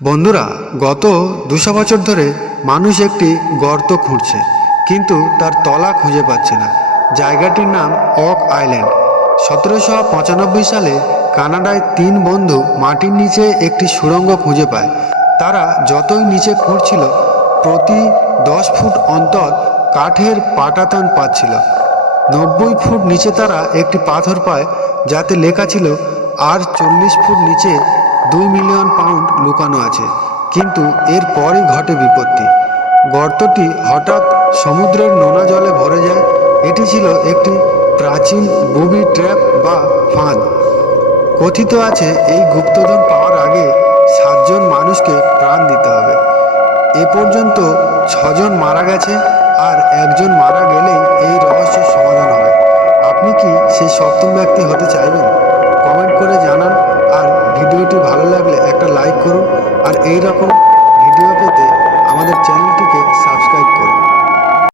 বন্ধুরা, গত ২০০ বছর ধরে মানুষ একটি গর্ত খুঁড়ছে, কিন্তু তার তলা খুঁজে পাচ্ছে না। জায়গাটির নাম ওক আইল্যান্ড। ১৭৯৫ সালে কানাডায় ৩ বন্ধু মাটির নিচে একটি সুড়ঙ্গ খুঁজে পায়। তারা যতই নিচে খুঁড়ছিল, প্রতি ১০ ফুট অন্তর কাঠের পাটাতন পাচ্ছিল। ৯০ ফুট নিচে তারা একটি পাথর পায়, যাতে লেখা ছিল আর ৪০ ফুট নিচে ২ মিলিয়ন পাউন্ড লুকানো আছে। কিন্তু এরপরই ঘটে বিপত্তি। গর্তটি হঠাৎ সমুদ্রের নোনা জলে ভরে যায়। এটি ছিল একটি প্রাচীন বুবি ট্র্যাপ বা ফাঁদ। কথিত আছে এই গুপ্তধন পাওয়ার আগে ৭ জন মানুষকে প্রাণ দিতে হবে। এ পর্যন্ত ৬ জন মারা গেছে, আর একজন মারা গেলেই এই রহস্যের সমাধান হবে। আপনি কি সেই সপ্তম ব্যক্তি হতে চাইবেন? কমেন্ট করে জানান। আর ভিডিওটি ভালো লাগলে একটা লাইক করুন। আর এই রকম ভিডিও পেতে আমাদের চ্যানেল